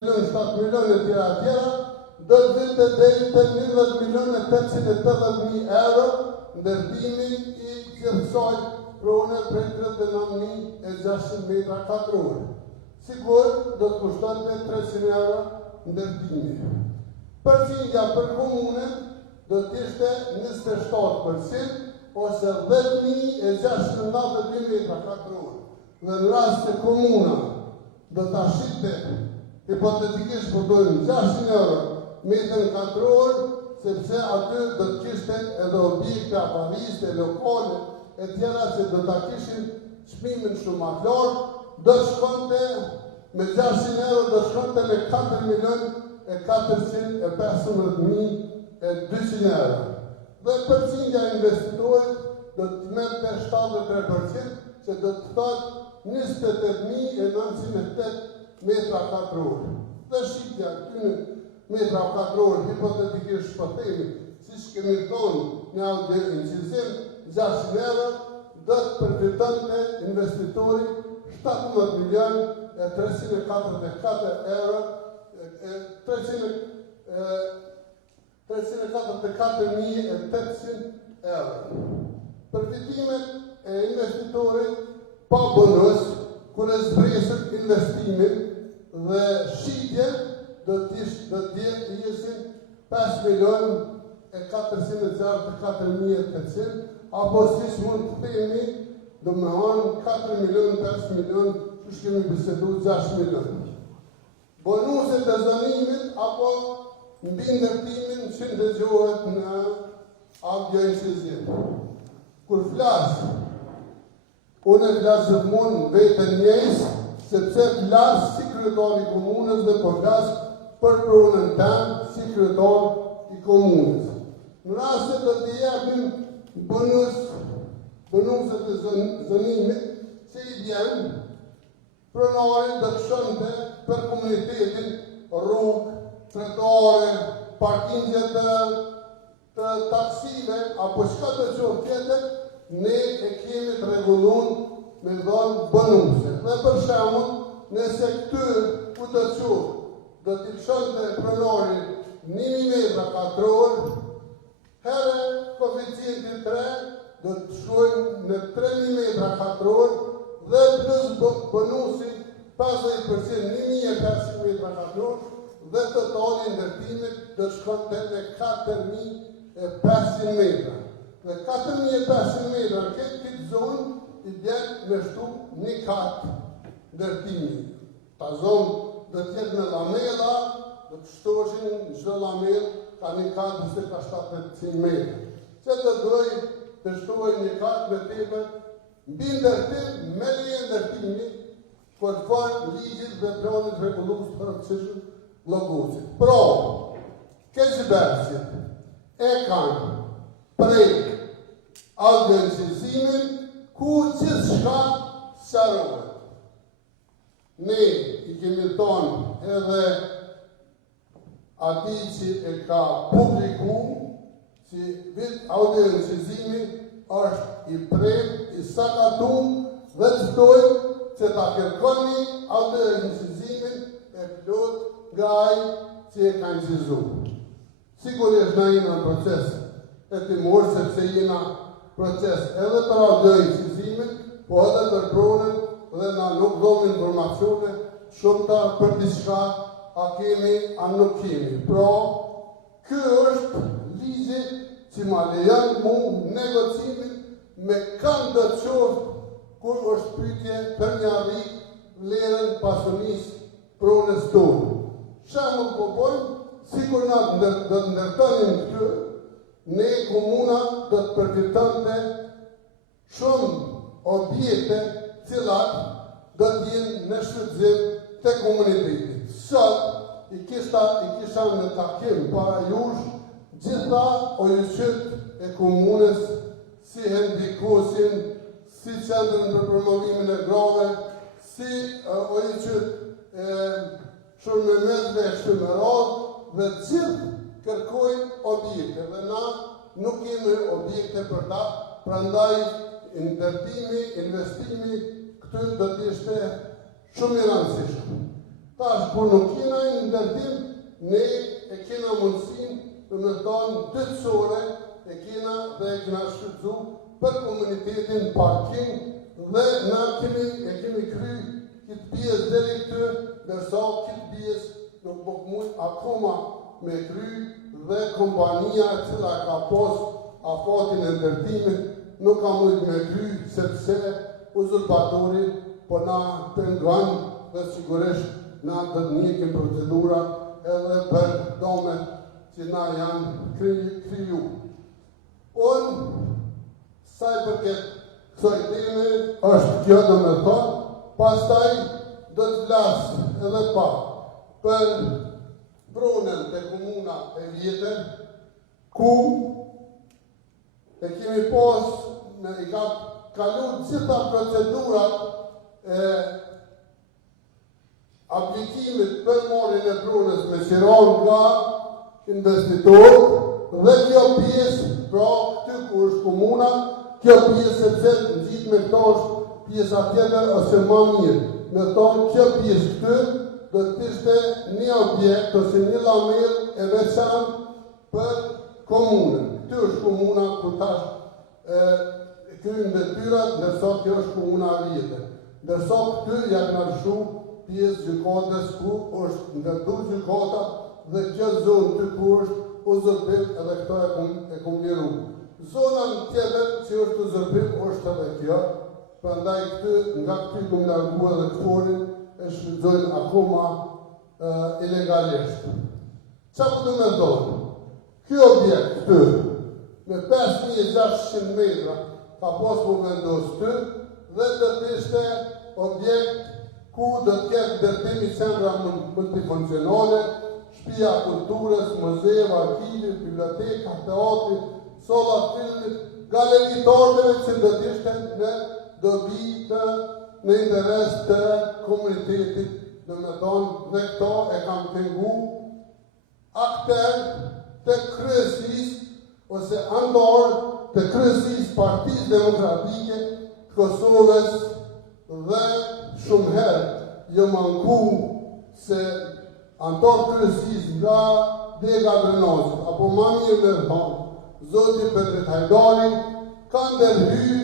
7 milion e tjera, do të vinte deri te 11.880.000 euro ndërtimi i kësaj prone për 39.600 metra katror. Sigur do të kushtonte 300 euro ndërtimi. Përqindja për komunën do të ishte 27% ose 10.692 metra katror. Dhe në rast se komuna do të ashite hipotetikisht përdojnë 600 euro metrën katror, sepse aty do të kishte edhe objekte apariste, lokale, e tjera që do të kishin çmimin shumë më të lartë, do shkonte me 600 euro do shkonte me 4.415.200 euro. Dhe përqindja e investitorit do të merrte 73%, që do të thotë 28.908 metra katror. Dhe shqipja këtyne metra katror, hipotetikisht shpëtemi, si kemi thonë në audiencizim, 600 euro, do të përfitonte investitori 17.344 euro, 344.800 euro. Përfitimet e investitorit pa bonus, kur e zbresën investimin dhe shqitje, do të jesin 5.464.800, apo si mund të themi, do me hanë 4 milion, 5 milion, që shkemi bisedu 6 milion. Bonuset e zanimit, apo mbi ndërtimin që ndëgjohet në audiencizim. Kur flasë, unë e flasë gjithmonë vetën njëjës, sepse flasë si kryetari i komunës dhe po flasë për pronën tanë si kryetar i komunës. Në rast se do të japim bonuset e zanimit, që i vjen, pronari do të shonte për komunitetin rrugë, tretare, parkingje të taksive, apo çka do të qoftë tjetër, ne e kemi të rregullun me dhënë bonuse. Dhe për shembull, nëse këtu ku do të qoftë, do t'i shonte pronari 1.000 metra katror, herë koeficientin 3 do të shkojnë në 3.000 metra katror dhe plus bonusi 50% 1.500 metra katror dhe totali ndërtimit do shkonte në 4.500 metra. Dhe 4.500 metra në këtë zonë i vjen me shtu një katë ndërtimi. Ta zonë do t'jetë me lamela, do të shtoshin çdo lamel ka një katë se ka 700 metra. Që do dojë të shtojnë një katë me tepër, mbi ndërtim me leje ndërtimi, konform ligjit dhe planit rregullues përgjithshëm llogosit. Pra, keqbërësit e kanë prek audiencizimin ku gjithçka sqarohet. Ne i kemi thonë edhe ati që e ka publiku, që vetë audiencizimi është i prek, i sakatum, dhe të dojë që ta kërkoni audiencizimin e plot nga ai që e ka incizu. Sigurisht na jena në proces e timor, sepse jena proces edhe për audiencizimin, po edhe për pronën, dhe na nuk dhom informacione shumëta për diçka a kemi, a nuk kemi. Pra, ky është ligji që ma lejon mu negocimin me kanë do të qoftë kur është pyetje për një arrit vlerën pasunisë pronës tonë. Shembull po bojmë, sikur na do të ndërtonim këtu, ne komuna do të përfitonte shumë objekte cilat do të jenë në shfrytëzim të komunitetit. Sot i kisha në takim para jush gjitha ojeqyt e komunës, si Hendikosin, si qendrën për promovimin e grave, si ojeqyt Shurmemetve e Shtumerat, dhe gjithë kërkojnë objekte, dhe na nuk kemi objekte për ta, prandaj ndërtimi, investimi, këtu do të ishte shumë i rëndësishëm. Tash, kur nuk kena një ndërtim, ne e kena mundësin të me thonë dytësore, e kena dhe e kena shqytëzu për komunitetin parking dhe na kemi kry këtë pjesë deri këtu, ndërsa këtë pjesë nuk po mund akoma me kry dhe kompania cila ka pos afatin e ndërtimit nuk ka mund me kry sepse uzurpatori po na pengon dhe sigurisht na të njëkim procedura edhe për dome që na janë kriju. Unë, saj përket kësaj teme, është kjo do me thonë, pastaj do të flasë edhe pa për pronën të komuna e vjetër, ku e kemi posë i ka kalu gjitha procedurat e aplikimit për marrjen e pronës me qiron nga investitorët dhe kjo pjesë, pra këtë ku është komuna, kjo pjesë sepse në gjithë me këto është pjesa tjetër ose ma mirë. Me thonë kjo pjesë këtë do të ishte një objekt ose një lamel e veçantë për komunën. Këtë është komuna ku tash kryen detyrat, ndërsa kjo është komuna e vjetër. Ndërsa këtë janë nërshu pjesë gjykatës ku është ndërtu gjykata dhe kjo zonë të ku është uzurpim edhe këto e kom liru. Zona në tjetër që është uzurpim është edhe kjo, prandaj nga këty kom largu edhe këtorin e shfrytëzojnë akoma ilegalisht. Qa përdu me thonë? Kjo objekt këty, me 5600 metra, ka pas më vendos të dhe do të ishte objekt ku do të ketë ndërtimi centra multifunksionale, shtëpia kulturës, muzev, arkivi, biblioteka, teatri, solla filmit, galeri të arteve që do të ishte në dobi në interes të komunitetit, do me thonë dhe këto e kam tengu akter të kryesis ose andor të kryesis Partisë Demokratike të Kosovës dhe shumë herë jo manku se antar kryesis nga Dega Drenozit, apo ma mirë me thonë, Zoti Petrit Hajdari, ka ndërhy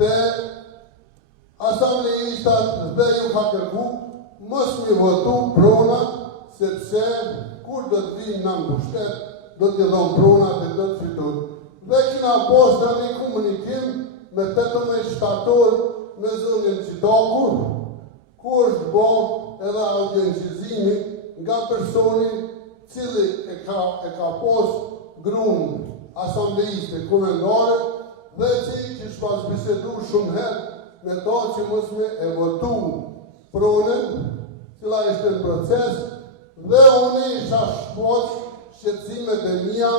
të asamblejistat dhe ju ka kërku, mos mi votu prona, sepse kur do të vinë në mbështet, do të dhënë pronat dhe do të fitur. Dhe kina posta një komunikim me 18 shtator me zonin Qitakur, ku është bo edhe audiencizimi nga personi cili e ka pos grunë asamblejiste komendare dhe që i kish pas bisedu shumë herë me ta që mos me e votu pronën, cila ishte në proces, dhe unë isha shpos shqetësimet e mia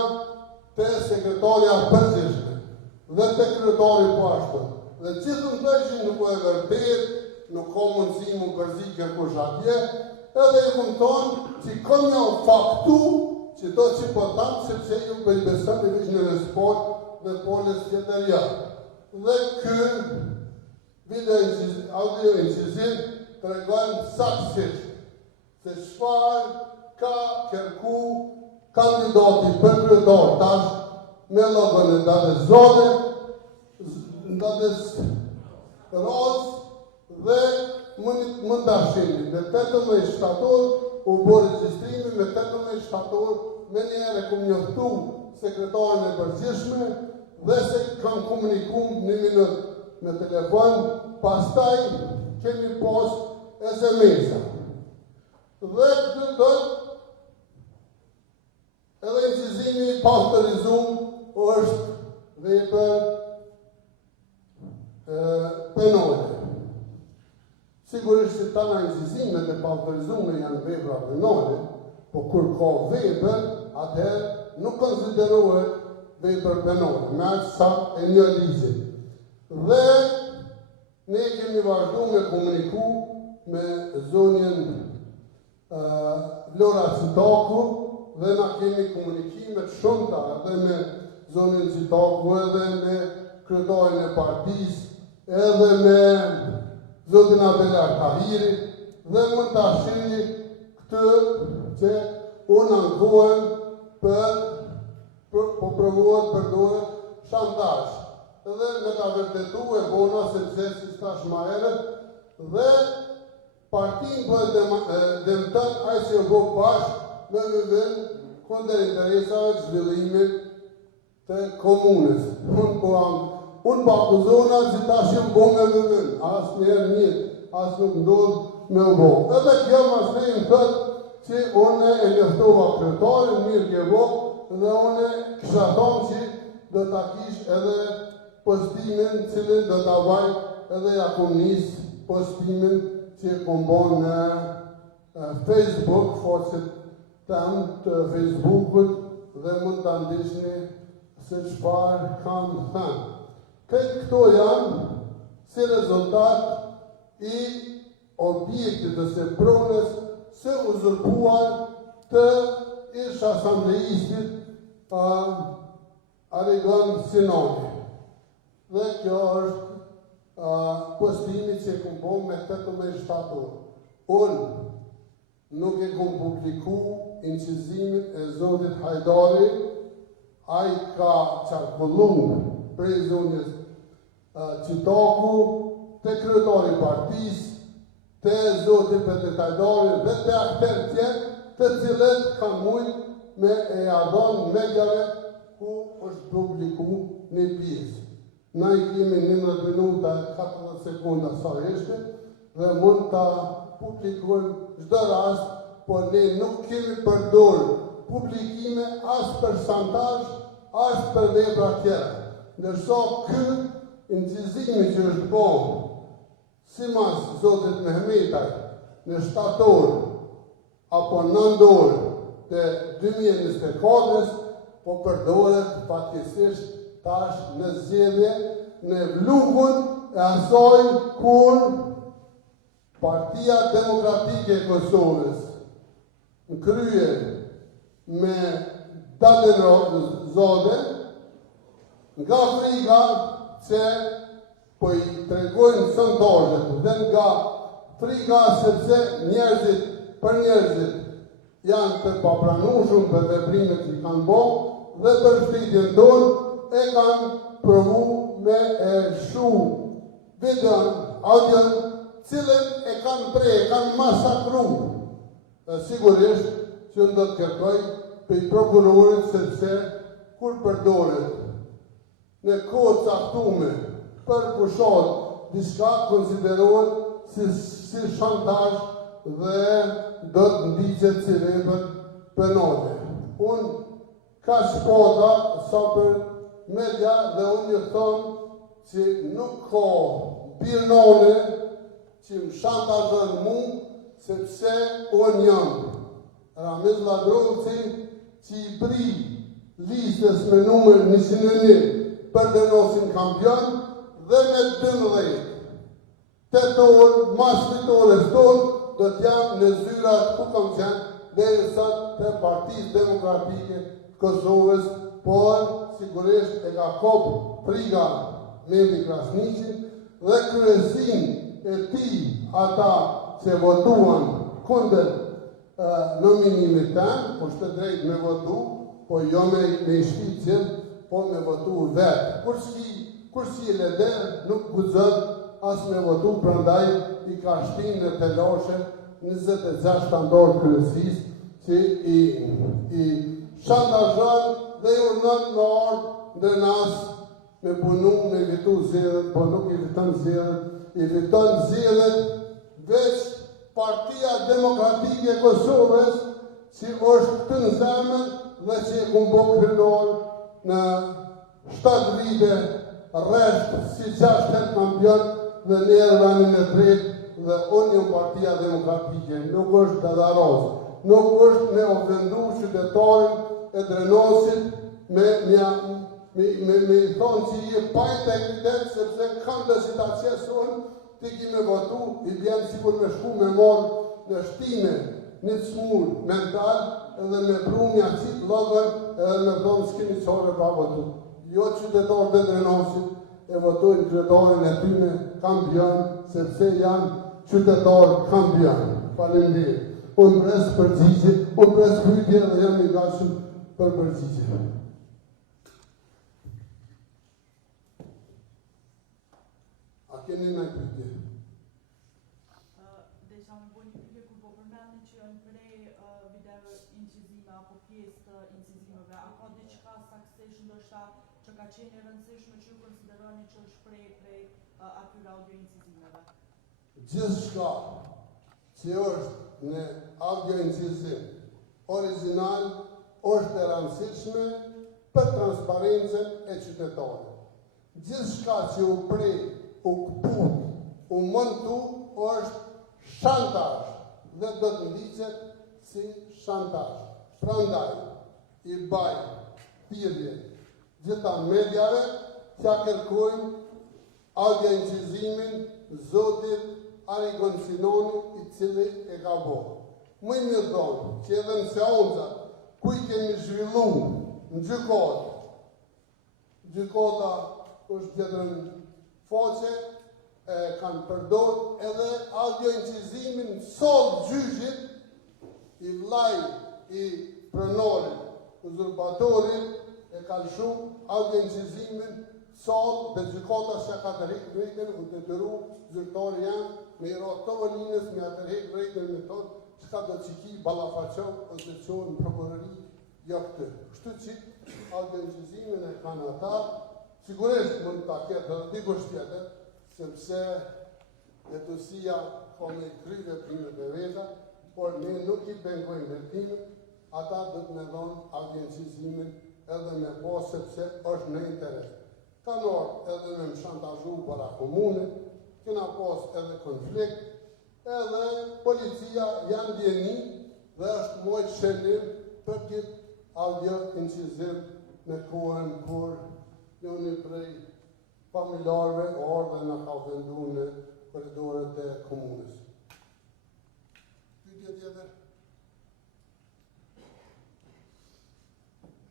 të sekretarja përgjithshme dhe të kryetari po ashtu. Dhe gjithë në të që nuk e vërtet, nuk ka mundësi mu përzi kërkush atje, edhe i këmë tonë që kam një faktu që to që po tamë sepse ju për i besëm i vishë në sport dhe polis tjetërja. Dhe kë audio incizim të regojnë saksisht se shfar ka kërku kandidati për kryetar tash me logën e datës zone, datës ras dhe mund të ashini. Me 18 shtator u bo registrimi, me 18 shtator me njerë e kom njoftu sekretarin e përgjithshme dhe se kam komunikum një minut me telefon, pastaj kemi pos SMS-a. Dhe këtë dojtë edhe incizimi pa autorizum është vepër penale. Sigurisht që tana incizimet e pa autorizume janë vepra penale, po kur ka vepër, atëherë nuk konsiderohet vepër penale, me aqë sa e një ligjit. Dhe ne kemi vazhdu me komuniku me zonin Vlora Citaku, dhe na kemi komunikimet shumëta edhe me zonin Qitaku, edhe me kryetarin e partisë, edhe me zotin Abelar Tahiri, dhe mund të ashini këtë që unë ankohen po provuat përdoret shantazh. Edhe me ta vërtetu e bona sepse si thash më herët dhe partin për dëmton ai që u bë bashkë në vend kundër interesave të zhvillimit të komunës. Unë po akuzona që tash u bë me vend, asnjëherë mirë, as nuk ndodh me u bë. Edhe kjo mas ne më thotë që unë e njoftova kryetarin, mirë ke bë, dhe unë kisha thonë që do ta kish edhe postimin cilin do ta vaj edhe ja kom nis postimin që kom bon në Facebook, faqet tem të Facebookut dhe mund të ndishni se çfarë kam thënë. Këtë këto janë si rezultat i objektit ose pronës së uzurpuar të ish asambleistit Arigon Sinoni. Dhe kjo është postimi që e kom bon me 18 shtator. Unë nuk e kom publiku incizimin e Zotit Hajdari, ai ka qarkullu prej zonjës Qitaku, te kryetari partisë, te Zotit Petrit Hajdari dhe te akter tjerë, të cilët kanë mujtë me e adhon medjave ku është publiku një pjesë. Na i kemi 11 minuta e 14 sekunda sa ishte dhe mund të publikojmë çdo rast, por ne nuk kemi përdor publikime as për shantazh, as për vepra tjera. Ndërsa ky incizimi që është bërë simas Zotit Mehmetaj në shtator apo nëndor të 2024-s, po përdoret fatkeqësisht tash në zgjedhje në vlukun e asaj kur Partia Demokratike e Kosovës në krye me Daden Zode nga frika që po i tregojnë sondazhet dhe nga frika sepse njerëzit janë të papranueshëm për veprimet që kanë bërë dhe për shtritjen tonë e kanë provu me shu videon, audion, cilën e kanë masakru. Sigurisht që do të kërkoj për prokurorit sepse kur përdoret në kohë caktuar për pushat diçka konsiderohet si shantazh dhe do të ndiqet si vepër penale. Unë ka shpota sa për media dhe unë një thonë që nuk ka birnone që më shantazhon mu sepse unë jam Ramiz Ladrovci që i pri listës me numër 101 për dënosin kampion dhe me 12 tetor, mas fitores tonë do t'jam në zyrat ku kam qenë dhe sot të Partisë Demokratike Kosovës, por sigurisht e ka kopë friga Mehdi Krasniqin dhe kryesin e tij ata që votuan kundër nominimit tem, po është drejt me votu, po jo me shpicjen, po me votu vetë. Kur si e leder nuk guxon as me votu, prandaj i ka shtin në telashe 26 standard kryesis që i shantazhon dhe i urdhon në ardhë ndër nas me punu, me evitu zgjedhjet, po nuk eviton zgjedhjet, eviton zgjedhjet veç Partia Demokratike e Kosovës, që është këtë në zemër dhe që e kumë bo kryeror në 7 vite rresht si 6 kampion dhe njerë ranin e tretë dhe unë jam Partia Demokratike, nuk është dadaros, nuk është me ofendu qytetarin e Drenosit me i thonë që i e pa integritet sepse kam dhe si ta qesë unë të kime votu, i bjenë sikur me shku me morë në shtime një të smur mental edhe me pru një acit logën edhe me thonë s'kemi qore pa votu. Jo qytetarë dhe Drenosit e votojnë kryetarin e tyne kampion sepse janë qytetarë kampion. Faleminderit. Unë pres përgjigje, unë pres pyetje dhe jam I gatshëm për përgjigje. A keni ndonjë pyetje? Desha më bëj një pyetje kur po përmendni që janë prej video incizime apo pjesë të incizimeve. A ka diçka saktësisht ndoshta që ka qenë e rëndësishme që ju konsideroni që është prej atyre audio incizimeve? Gjithçka që është në audio incizim original është e rëndësishme për transparencën e qytetarit. Gjithçka që u prej, u kput, u montu është shantazh dhe do të ndiqet si shantazh. Prandaj I baj thirrje gjitha mediave që kërkojnë audio incizimin zotit Arigon Sinoni I cili e ka bërë. Më I mirë thonë që edhe në seancat ku I kemi zhvilluar në gjykatë, gjykata është gjetën faqe, kanë përdorur edhe audio incizimin sot gjyqit I vllai I pronorit uzurpatorit e ka lëshu audio incizimin sot dhe gjykata që ka tërheq drejtën u detyru zyrtari janë me I ra Tovolinës me atërheq drejtën me tonë çka do të qiki ballafaqon ose qonë në prokurori jo këtë. Kështu që audio incizimin e kanë ata, sigurisht mund ta ketë edhe dikush tjetër, sepse jetësia ka me kry veprimet e veta, por ne nuk I pengojmë veprimet, ata do të me dhonë audio incizimin edhe me po sepse është në interes. Kanë orë edhe me më shantazhu para komune, kena pas edhe konflikt, edhe policia janë djeni dhe është mojtë shëllim për këtë audio incizim në kohën kur njëni prej familjarëve ardhe në ka vendu në korridoret e komunës. Pyetje tjetër?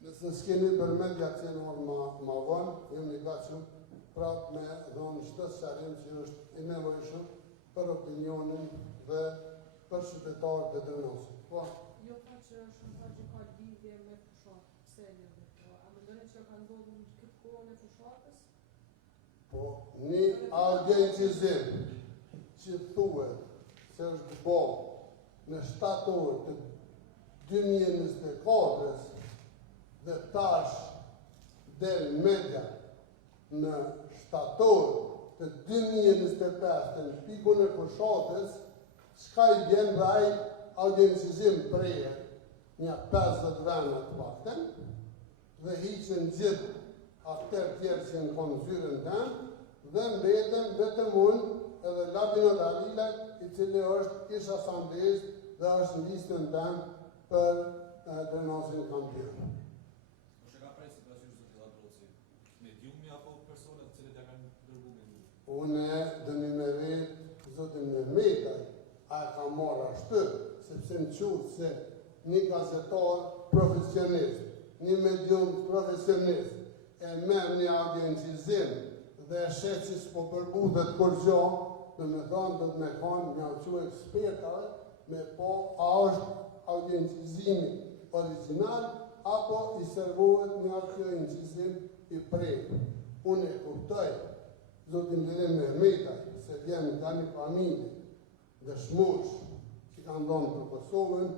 Nëse s'keni përmendja që janë ma vonë, jemi I gatshëm prapë me dhonë çdo sqarim që është I nevojshëm për opinionin dhe për qytetarët e dënosit. Po? Jo pa që shantazhi ka lidhje me fushat, pse lidhje po? A mendoni që ka ndodhur në këtë kohën e fushatës? Po, një audio incizim që thuhet se është bërë në shtator të 2024 dhe tash del media në shtator të 2025 të në pikun e fushatës, çka I bjen dhe ai audio incizim preje një 50 vende të pakten dhe hiqen gjithë aftër tjerë që në konë zyrën temë dhe mbeten vetëm unë edhe Labino Dalila I cili është ish asamblejës dhe është në listën temë për drenasin kampion. Une dëmi me vetë zotin Mehmetaj, a e ka marrë ashtë, sepse në qurë se një gazetar profesionist, një medium profesionist, e merë një audio incizim dhe e shetë që s'po përbudhet kur gjo, dhe me thonë do të me kanë një që ekspertave, me po a është audio incizimi original, apo I servohet një audio incizim I prejtë. Unë e kuptoj, zotin Lirim Mehmetaj, se vjen nga një familje dëshmosh që ka ndonë për Kosovën,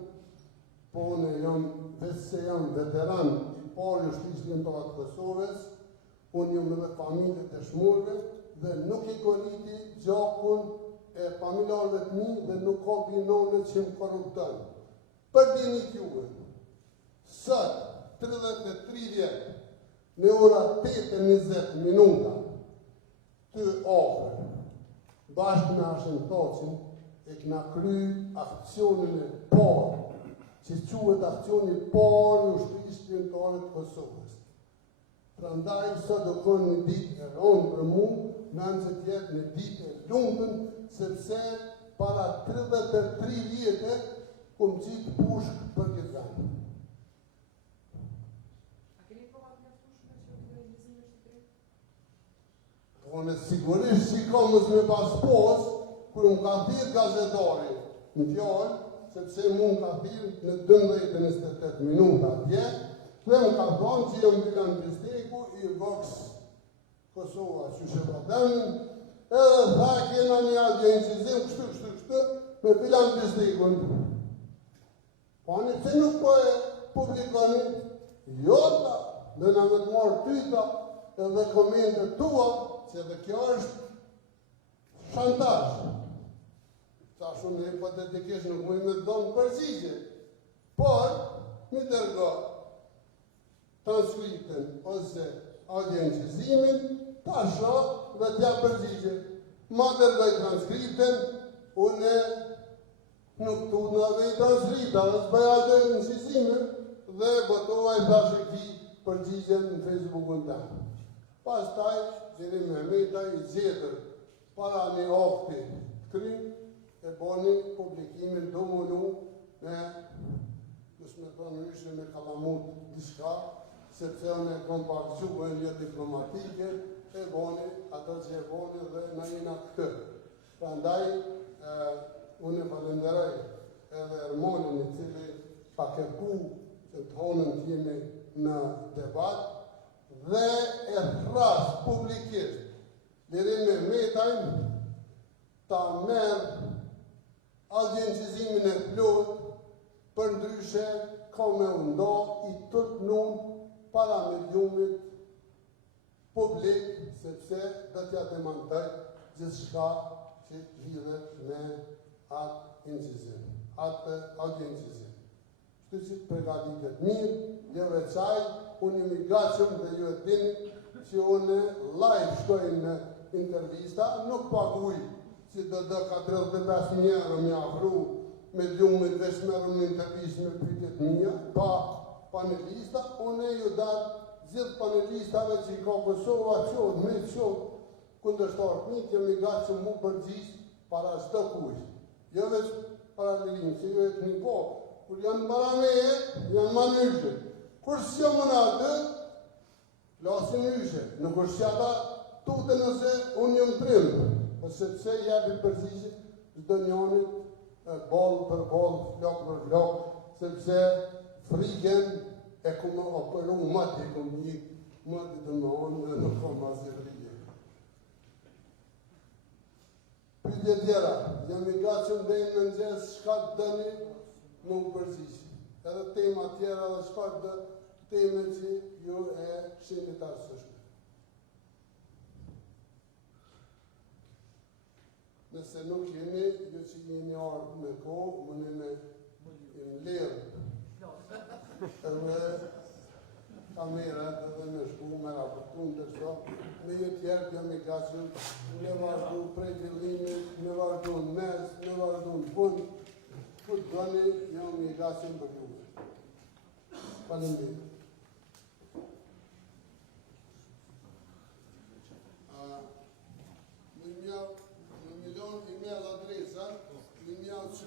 po unë jam, vetë se jam veteran I parë justisë të Kosovës, unë jam edhe familje dëshmorëve dhe nuk I goliti gjakun e familjarëve të mi dhe nuk ka binonët që më korrupton. Për dinit juve, sot, 33 vjetë, në ora 8:20 minuta, të ofër, bashkë me Ashentocin, e këna kry aksionin e parë, që quhet aksioni parë në ushtrisë shpjentare të Kosovës. Prandaj, sot do kënë një ditë e ronë për mu, menë që tjetë një ditë e lungën, sepse para 33 vjetë, kom qitë pushkë për këtë zanë. Unë sigurisht që ka mësë me pas posë, kërë më ka thirë gazetari në fjallë, sepse mund ka thirë në 12:28 minuta atje, dhe më ka thonë që jam Bilan Bisteku i Vox Kosova, që shëpatëmin, edhe tha kena një audiencizim, kështu, me Bilan Bistekun. Pani, që nuk po e publikoni, jota, dhe në me të marë tyta, edhe komentet tua, që dhe kjo është shantash. Qa shumë në hipotetikesh nuk mëj me të donë përgjigje, por, mi dërgo transkriptin ose audiencizimin, ta shoh dhe t'ja përgjigje. Ma dërgoj transkriptin, unë nuk të në dhe i transkripta, dhe s'bëja audiencizime, dhe botovaj thashe ki përgjigjen në Facebook-un ta. Pas taj, Gjeri Mehmeta i gjetër para një ofti kry, e boni publikimin do mënu me, nësë me të nërishë me kalamut diska, sepse unë e kom pakësu për një diplomatike, e boni ato që e boni dhe në jena këtë. Pra ndaj, unë e falenderoj edhe Ermonin i cili pa kërku që të honën t'jemi në debat, dhe e thras publikisht Gjeri Mehmetajn ta merë audiencizimin e plot, për ndryshe ka me undo i tërt nun para mediumit publik, sepse dhe t'ja demantoj gjithë shka që lidhet me atë incizim, atë audiencizim. Shtu që të pregaditet mirë, jo veçaj, unë jemi gatshëm dhe ju e dini që unë live shkoj në intervista, nuk paguj që do ka 35 euro më afru me ljumit veç merru në intervjist me pyetjet mia, pa panelista, unë ju dar gjithë panelistave që i ka Kosova, qodë, me qodë, kundërshtarët mi, që jemi gatshëm mu përgjigj para çdo kujt. Jo veç para lirim, që ju e të një po, kur janë para meje, janë manyshe. Kur s'jo më në atë, lasin yshe, nuk është që ata tute nëse unë jëmë trimë, për sepse jebi përgjigje çdo njonit bol për bol, flok për flok, sepse frigen e ku më operu mati, e ku një mati të më onë dhe nuk kom asë frigen. Pyetje tjera, jam i gatshëm dhe në mëngjes shka të dëni, nuk përgjigje. Edhe tema tjera dhe shfar të teme që ju e shini të arsëshme. Nëse nuk jeni, ju që jeni ardhë me kohë, më në me lirë. Edhe kamerat edhe me shku, me raportu në tërso, me ju tjerë jam i gatshëm, me vazhdu prej fillimit, me vazhdu në mes, me vazhdu në fund, ku të doni, jam i gatshëm për juve. Faleminderit. Në milion email adresa, në mjallë që